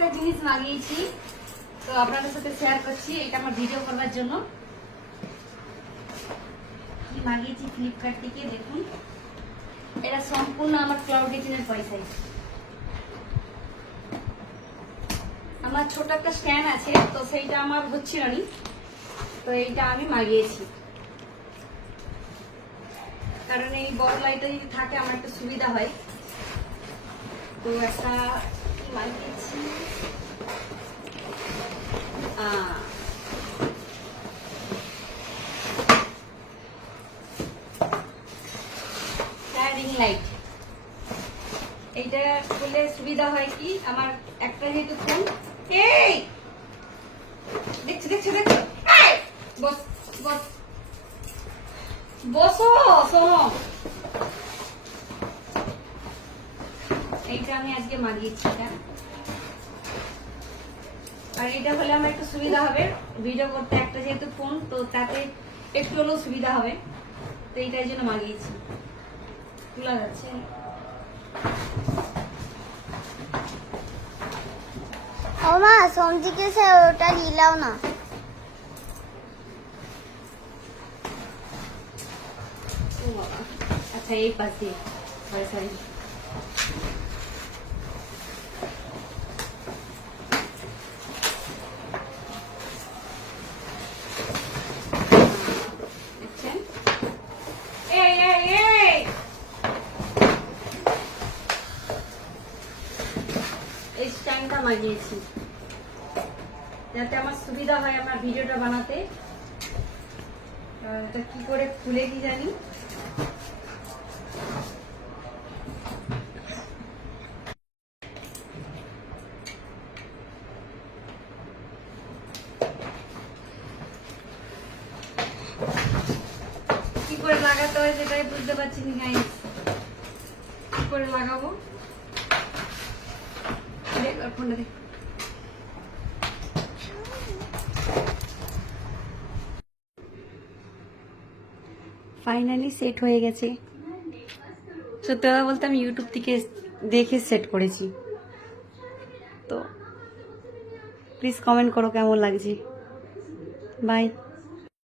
একটা জিনিস মাগিয়েছি, তো আপনাদের সাথে শেয়ার করছি। এটা আমার ভিডিও করার জন্য কি মাগিয়েছি ফ্লিপকার্ট থেকে। দেখুন, এটা সম্পূর্ণ আমার ক্লাউড কিচেনের পয়সায়। আমার ছোট একটা স্ট্যান্ড আছে, তো সেইটা আমার হচ্ছিল না, তো এইটা আমি মাগিয়েছি। কারণ এই বড় লাইটটা যদি থাকে আমার একটু সুবিধা হয়। তো একটা কি মাগিয়েছি, রিং লাইট। এইটা খুললে সুবিধা হয় কি, আমার একটা যেহেতু ফোন, এই দেখছো দেখছো দেখছো, বস বস বসো শোনো, এইটা আমি আজকে মাগিয়েছি। আর এটা হলে আমার একটু সুবিধা হবে ভিডিও করতে, একটা যেহেতু ফোন, তো তাতে একটু হলেও সুবিধা হবে, তো এইটার জন্য মাগিয়েছি। খোলা যাচ্ছে ও মা, সমজিকে সে ওটা নিলাও না। আচ্ছা, এই পাশ দিয়ে সরি। এই স্ট্যান্ডটা মাগিয়েছি যাতে আমার সুবিধা হয় আমার ভিডিওটা বানাতে। এটা কি করে খুলে কি জানি, কি করে লাগাতে হয় সেটাই বুঝতে পারছি না। কি করে লাগাবো, ফোনটা দেখ। ফাইনালি সেট হয়ে গেছে। সত্যি কথা বলতে আমি ইউটিউব থেকে দেখে সেট করেছি। তো প্লিজ কমেন্ট করো কেমন লাগছে। বাই।